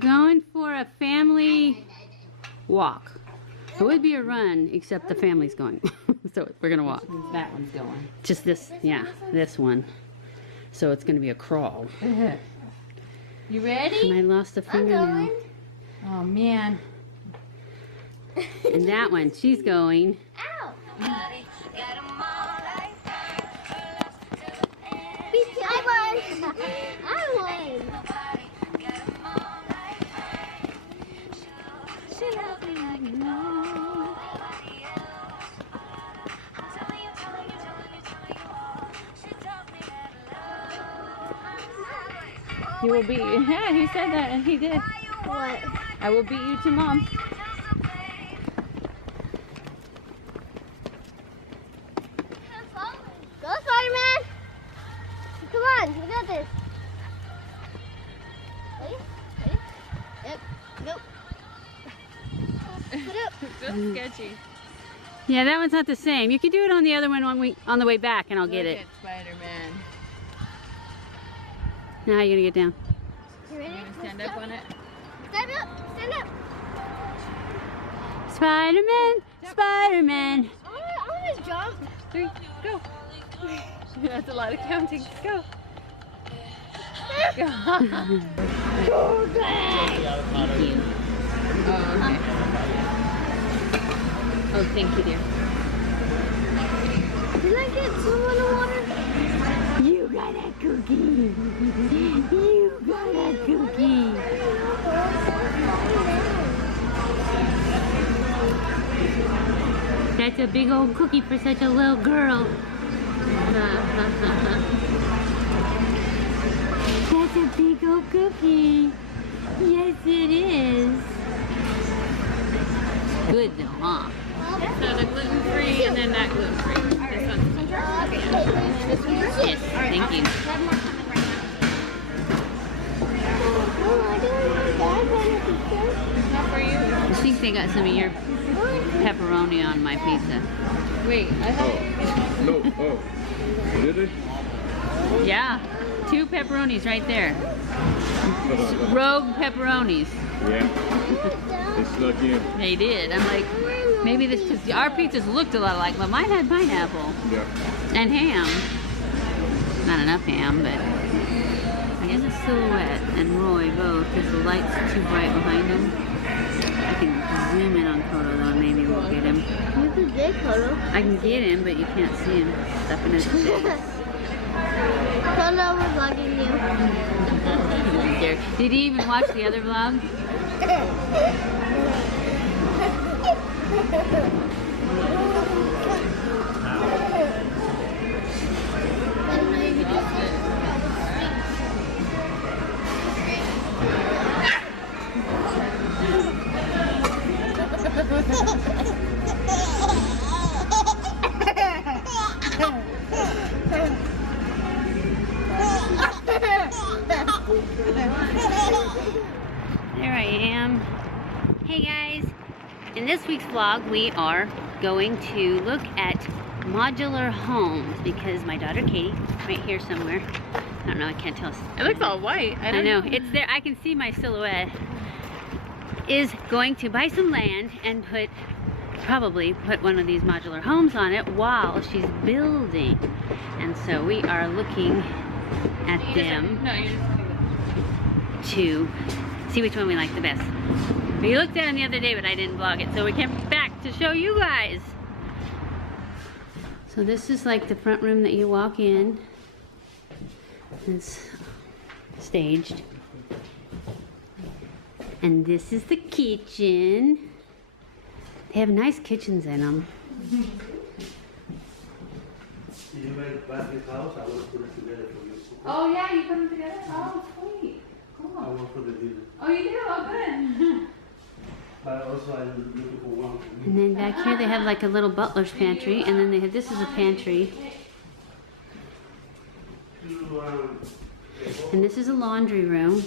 Going for a family walk. It would be a run, except the family's going. So we're gonna walk. That one's going. Just this, yeah, this one. So it's gonna be a crawl. You ready? And I lost a fingernail. Oh man. And that one, she's going. Ow! I won! I won! You will beat you. Yeah, he said that and he did. What? I will beat you to mom. Go, Spider-Man! Come on, you got this. Ready? Ready? Yep. Go. Put up. That's sketchy. Yeah, that one's not the same. You could do it on the other one on the way back and I'll get it. Spider-Man. Now how are you gonna get down? You ready? Stand up on it. Stand up! Stand up! Spider-Man! Spider-Man! I wanna jump. 3, go. That's a lot of counting. Go. Go. Thank you. Oh, okay. Oh, thank you, dear. Did I get some in the water? You got a cookie! You got a cookie! That's a big old cookie for such a little girl. That's a big old cookie. Yes, it is. Good though, huh? So the gluten-free and then that gluten-free. This one's Yes, thank you. not for you. I think they got some of your pepperoni on my pizza. Wait, I thought No, oh. Did they? Yeah, 2 pepperonis right there. Rogue pepperonis. Yeah. They snuck in. They did. I'm like, maybe this, because our pizzas looked a lot alike, but mine had pineapple Yeah. and ham. Not enough ham, but I guess a silhouette and Roy both, because the light's too bright behind him. I can zoom in on Kodo though, and maybe we'll get him. You can get Kodo. I can get him, but you can't see him. Stuff in his face. Kodo was vlogging you. Did he even watch the other vlog? There I am. Hey guys, in this week's vlog we are going to look at modular homes because my daughter Katie, right here somewhere, I don't know, I can't tell. it looks all white. I know, it's there, I can see my silhouette, is going to buy some land and probably put one of these modular homes on it while she's building. And so we are looking at them to see which one we like the best. We looked at them the other day, but I didn't vlog it, so we came back to show you guys. So this is like the front room that you walk in. It's staged. And this is the kitchen. They have nice kitchens in them. Oh yeah, you put them together? Oh, sweet. Cool. I work for the dealer. Oh, you do? Oh, good. But also I'm looking for one. And then back here they have like a little butler's pantry, and then they have, this is a pantry. And this is a laundry room.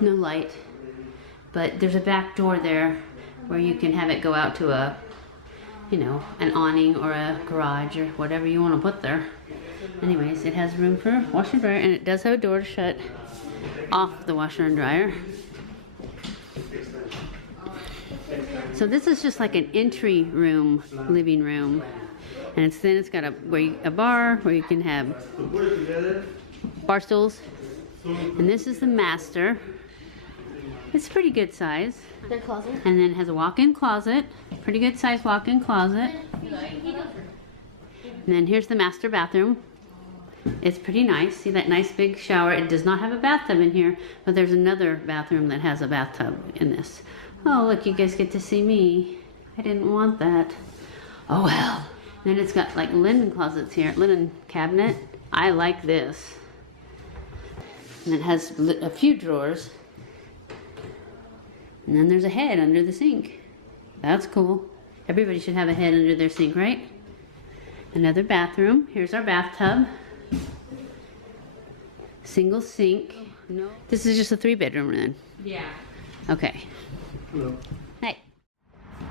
No light. But there's a back door there where you can have it go out to a, you know, an awning or a garage or whatever you want to put there. Anyways, it has room for washer and dryer, and it does have a door to shut. off the washer and dryer. So this is just like an entry room, living room. And then it's got a bar where you can have bar stools. And this is the master. It's pretty good size. Their closet. And then it has a walk-in closet. Pretty good size walk-in closet. And then here's the master bathroom. It's pretty nice. See that nice big shower? It does not have a bathtub in here, but there's another bathroom that has a bathtub in this. Oh, look, you guys get to see me. I didn't want that. Oh well. And then it's got like linen closets here, linen cabinet. I like this. And it has a few drawers. And then there's a head under the sink. That's cool. Everybody should have a head under their sink, right? Another bathroom. Here's our bathtub. Single sink. No. This is just a 3-bedroom then. Yeah. Okay. Hello. Hey.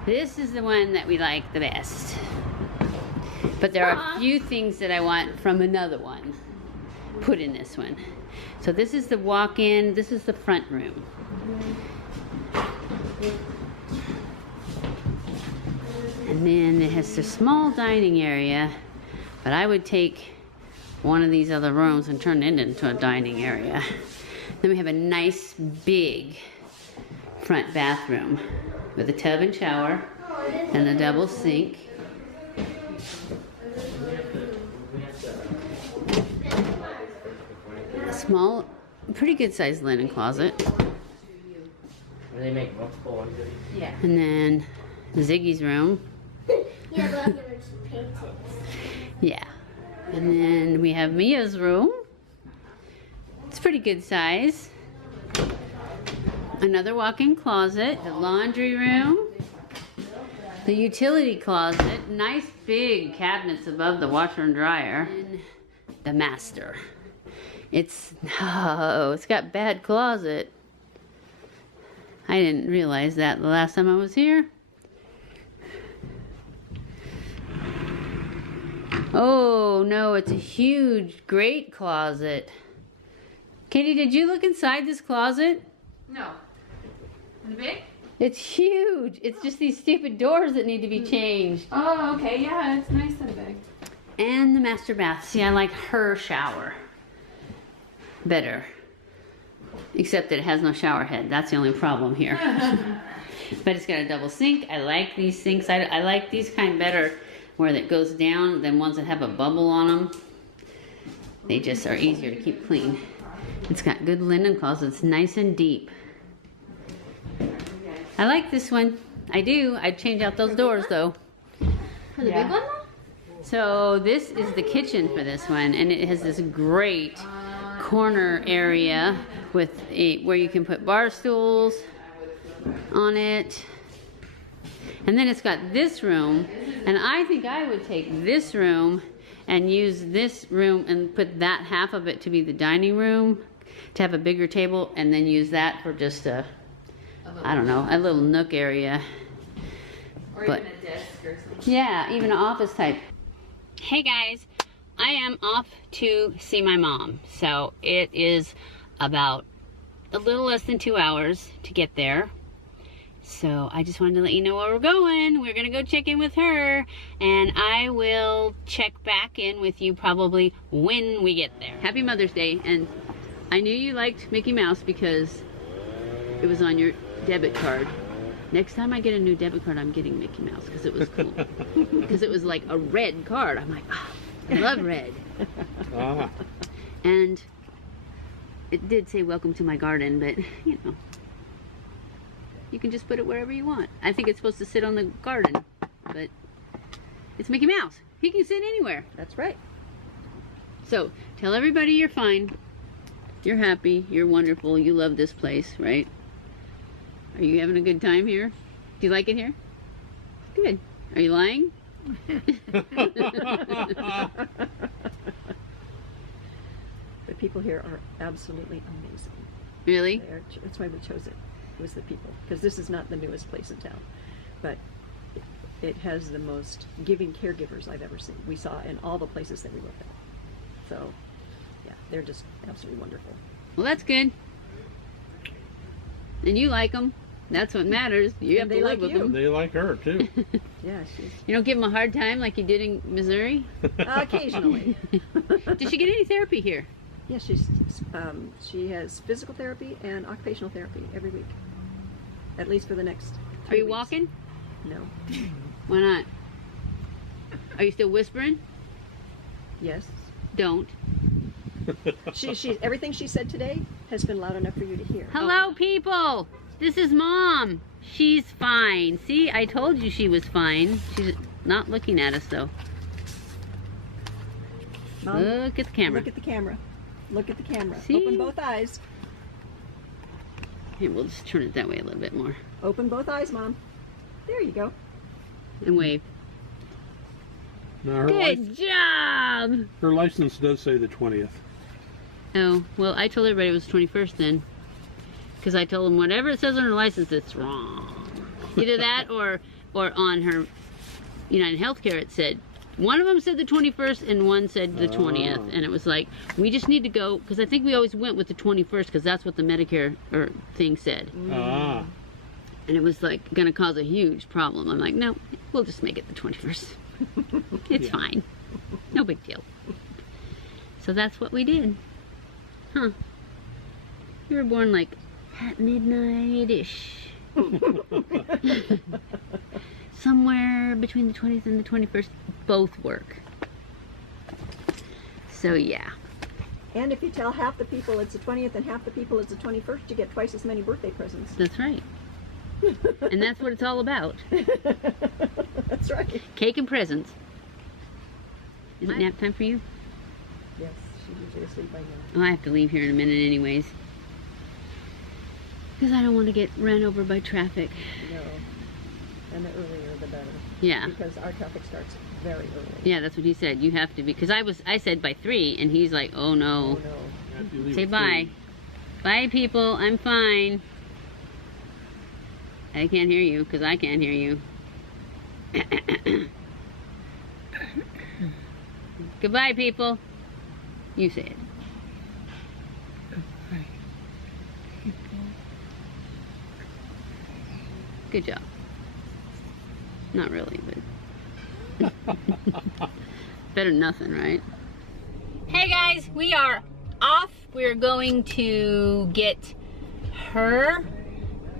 This is the one that we like the best. But there are a few things that I want from another one put in this one. So this is the walk-in, this is the front room. And then it has a small dining area, but I would take one of these other rooms and turn it into a dining area. Then we have a nice big front bathroom with a tub and shower and a double sink. A small, pretty good sized linen closet. They make multiple ones. Yeah. And then Ziggy's room. Yeah, but I'm gonna just paint it. Yeah. And then we have Mia's room. It's pretty good size. Another walk-in closet. The laundry room. The utility closet. Nice big cabinets above the washer and dryer. And the master. It's got bad closet. I didn't realize that the last time I was here. Oh no, it's a huge, great closet. Katie, did you look inside this closet? No. In the big? It's huge. It's just these stupid doors that need to be changed. Oh, okay. Yeah, it's nice and big. And the master bath. See, I like her shower better. Except that it has no shower head. That's the only problem here. But it's got a double sink. I like these sinks. I like these kind better where it goes down than ones that have a bubble on them. They just are easier to keep clean. It's got good linen closets, nice and deep. I like this one. I do. I'd change out those doors though. For the big one? So this is the kitchen for this one, and it has this great corner area with where you can put bar stools on it. And then it's got this room, and I think I would take this room and use this room and put that half of it to be the dining room, to have a bigger table, and then use that for just a, I don't know, a little nook area. Or But- even a desk or something. Yeah, even an office type. Hey guys, I am off to see my mom. So it is about a little less than 2 hours to get there. So I just wanted to let you know where we're going. We're gonna go check in with her, and I will check back in with you probably when we get there. Happy Mother's Day, and I knew you liked Mickey Mouse because it was on your debit card. Next time I get a new debit card, I'm getting Mickey Mouse because it was cool. Because it was like a red card. I'm like, oh, I love red. Ah. And it did say welcome to my garden, but you know, you can just put it wherever you want. I think it's supposed to sit on the garden, but it's Mickey Mouse. He can sit anywhere. That's right. So tell everybody you're fine. You're happy. You're wonderful. You love this place, right? Are you having a good time here? Do you like it here? Good. Are you lying? The people here are absolutely amazing. Really? That's why we chose it, was the people. Because this is not the newest place in town. But it has the most giving caregivers I've ever seen. We saw in all the places that we looked at. So, yeah, they're just absolutely wonderful. Well, that's good. And you like them. That's what matters. You have And they to live like with you. them. They like her too. Yeah, she's You don't give them a hard time like you did in Missouri? occasionally. Did she get any therapy here? Yeah, she has physical therapy and occupational therapy every week, at least for the next 3 Are you weeks. walking? No. Why not? Are you still whispering? Yes. Don't. She everything she said today has been loud enough for you to hear. Hello, people. This is Mom. She's fine. See, I told you she was fine. She's not looking at us though. Mom, Look at the camera. look at the camera. Look at the camera. See? Open both eyes. Here, we'll just turn it that way a little bit more Open both eyes, Mom. There you go. and wave. Now her, Good job. her license does say the 20th. Oh, well, I told everybody it was 21st then. Because I told them whatever it says on her license, it's wrong. Either that or on her United Healthcare it said, one of them said the 21st and one said the 20th. And it was like, we just need to go, because I think we always went with the 21st because that's what the Medicare thing said. Ah. And it was like going to cause a huge problem. I'm like, no, we'll just make it the 21st. It's fine. No big deal. So that's what we did. Huh. You were born like at midnight-ish. Somewhere between the 20th and the 21st, both work. So yeah. And if you tell half the people it's the 20th and half the people it's the 21st, you get twice as many birthday presents. That's right. And that's what it's all about. That's right. Cake and presents. Is it nap time for you? Yes, she's usually asleep by now. Oh, I have to leave here in a minute anyways. Because I don't want to get ran over by traffic. No. And the earlier the better. Yeah. Because our traffic starts very early. Yeah, that's what he said. You have to be. Because I said by 3 and he's like, oh no. Oh no. After you leave Say at bye. 3. Bye people, I'm fine. I can't hear you because I can't hear you. Goodbye people. You say it. Good job. Not really, but better than nothing, right? Hey guys, we are off. We're going to get her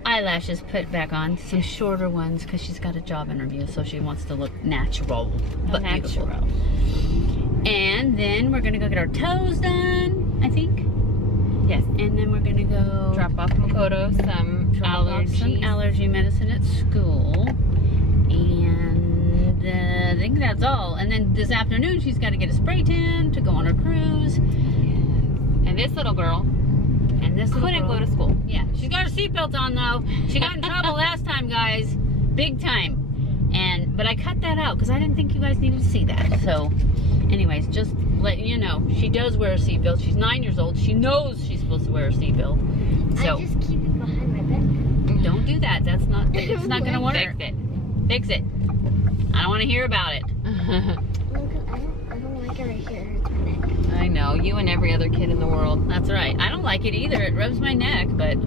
eyelashes put back on, some shorter ones because she's got a job interview, so she wants to look natural, but beautiful. And then we're gonna go get our toes done, I think. Yes. And then we're gonna go Drop off Makoto some some allergy medicine at school. And I think that's all. And then this afternoon she's got to get a spray tan to go on her cruise. And this little girl And this little couldn't girl- go to school. Yeah, she's got her seatbelt on though. She got in trouble last time, guys, big time. But I cut that out because I didn't think you guys needed to see that. So, anyways, just letting you know, she does wear a seatbelt. She's 9 years old. She knows she's supposed to wear a seatbelt. So I just keep it behind my back. don't do that. That's not. It's not gonna work. Fix it. Fix it. I don't want to hear about it. Look, I don't like it right here. It hurts my neck. I know, you and every other kid in the world. That's right. I don't like it either. It rubs my neck, but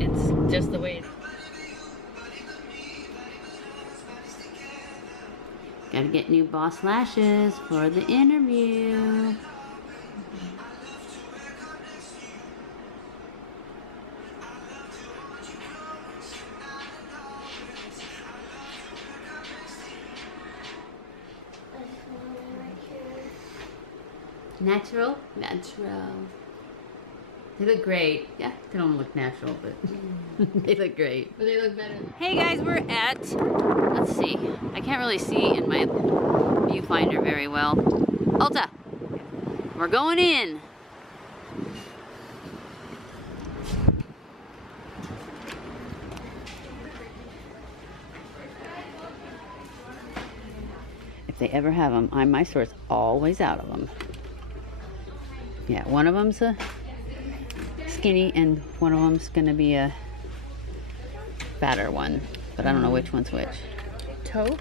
it's just the way it is. Gotta get new boss lashes for the interview. Natural? Natural. They look great. Yeah, they don't look natural, but they look great. But they look better. Hey guys, we're at, let's see, I can't really see in my viewfinder very well. Ulta, we're going in. If they ever have them, my store's always out of them. Yeah, one of them's a skinny and one of them's gonna be a fatter one, but I don't know which one's which. Taupe?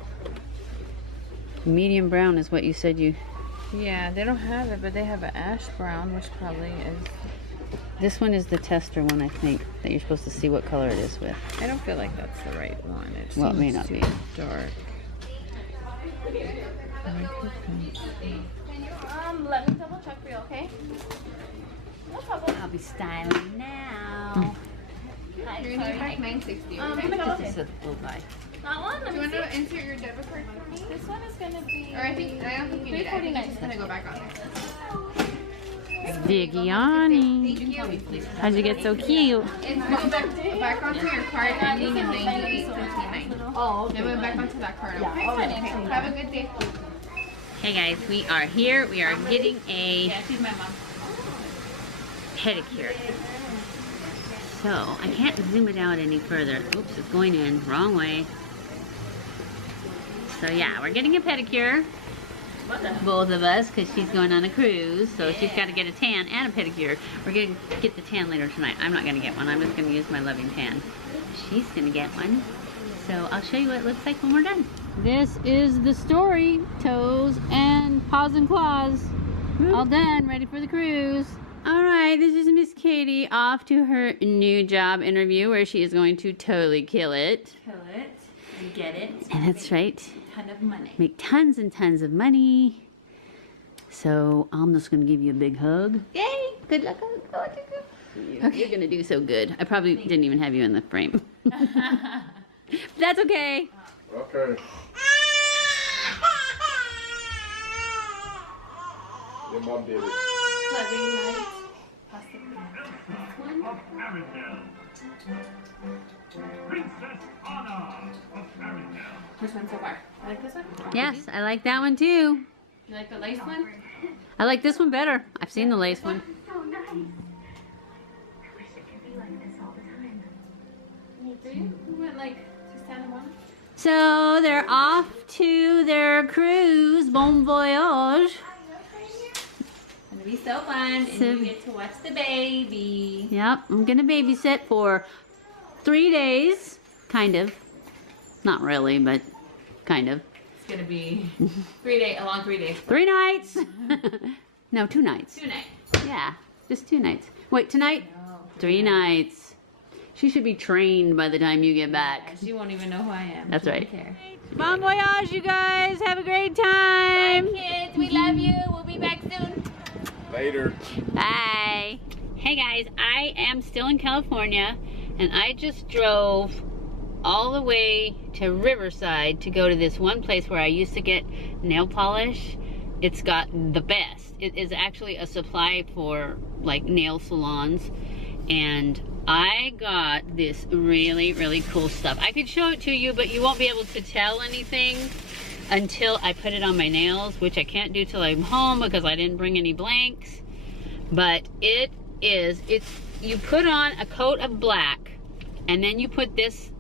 Medium brown is what you said you... Yeah, they don't have it, but they have an ash brown, which probably is This one is the tester one, I think, that you're supposed to see what color it is with. I don't feel like that's the right one. Well, it may not be. Dark. Let me double check for you, okay? No problem. I'll be styling now. Hi, You're sorry. gonna pack 960. This is a little guy. That one? Let Do you me want see. to insert your debit card for me? This one is gonna be. Or I don't think you need it. I think it's just gonna go back on there. Diggiani. Thank you. How'd you get so cute? It's going back onto your card ending in 9859. Oh, It went back onto that card. Okay, honey. Have a good day. Hey guys, we are here. We are getting a She's my mom. pedicure. So, I can't zoom it out any further. Oops, it's going in. Wrong way. So yeah, we're getting a pedicure. Both of us, because she's going on a cruise. So she's got to get a tan and a pedicure. We're going to get the tan later tonight. I'm not going to get one. I'm just going to use my loving tan. She's going to get one. So I'll show you what it looks like when we're done. This is the story. Toes and paws and claws. All done. Ready for the cruise. Alright, this is Miss Katie off to her new job interview where she is going to totally kill it. Kill it. You get it. And that's right. Ton of money. Make tons and tons of money. So I'm just going to give you a big hug. Yay! Good luck. You're going to do so good. I probably didn't even have you in the frame. That's okay. Okay. Your mom did it. Which one so far? I like this one? Yes, I like that one too. You like the lace one? I like this one better. I've seen the lace one. Do you? You went like to Santa Monica? So they're off to their cruise. Bon voyage. It's gonna be so fun, and So- you get to watch the baby. Yep, I'm gonna babysit for 3 days. Kind of. Not really, but kind of. It's gonna be a long 3 days. 3 nights. No, 2 nights. 2 nights. Yeah, just 2 nights. Wait, tonight? No. 3 nights. She should be trained by the time you get back. She won't even know who I am. That's She right. won't care. Bon voyage, you guys. Have a great time. Kids, we love you. We'll be back soon. Later. Bye. Hey guys, I am still in California and I just drove all the way to Riverside to go to this one place where I used to get nail polish. It's got the best. It is actually a supply for like nail salons, and I got this really, really cool stuff. I could show it to you, but you won't be able to tell anything until I put it on my nails, which I can't do till I'm home because I didn't bring any blanks. But you put on a coat of black, and then you put this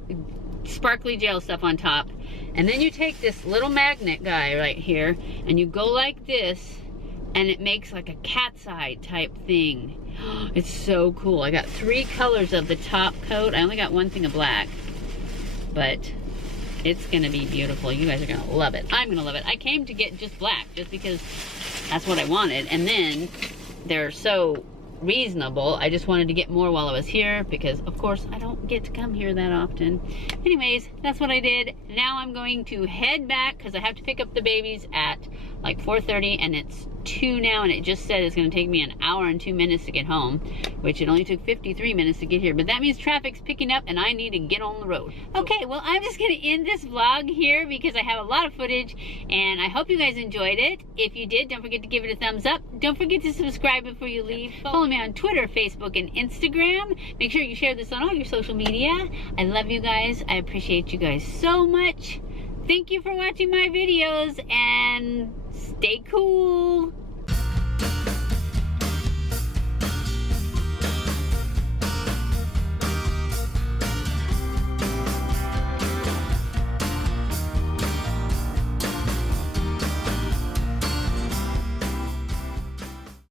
sparkly gel stuff on top, and then you take this little magnet guy right here, and you go like this, and it makes like a cat's eye type thing. It's so cool. I got 3 colors of the top coat. I only got 1 thing of black, but it's gonna be beautiful. You guys are gonna love it. I'm gonna love it. I came to get just black just because that's what I wanted, and then they're so reasonable. I just wanted to get more while I was here because of course I don't get to come here that often. Anyways, that's what I did. Now I'm going to head back because I have to pick up the babies at like 4:30, and it's 2 now, and it just said it's going to take me 1 hour and 2 minutes to get home, which it only took 53 minutes to get here, but that means traffic's picking up and I need to get on the road. Okay, well, I'm just going to end this vlog here because I have a lot of footage, and I hope you guys enjoyed it. If you did, don't forget to give it a thumbs up. Don't forget to subscribe before you leave. Follow me on Twitter, Facebook, and Instagram. Make sure you share this on all your social media. I love you guys. I appreciate you guys so much. Thank you for watching my videos, and stay cool.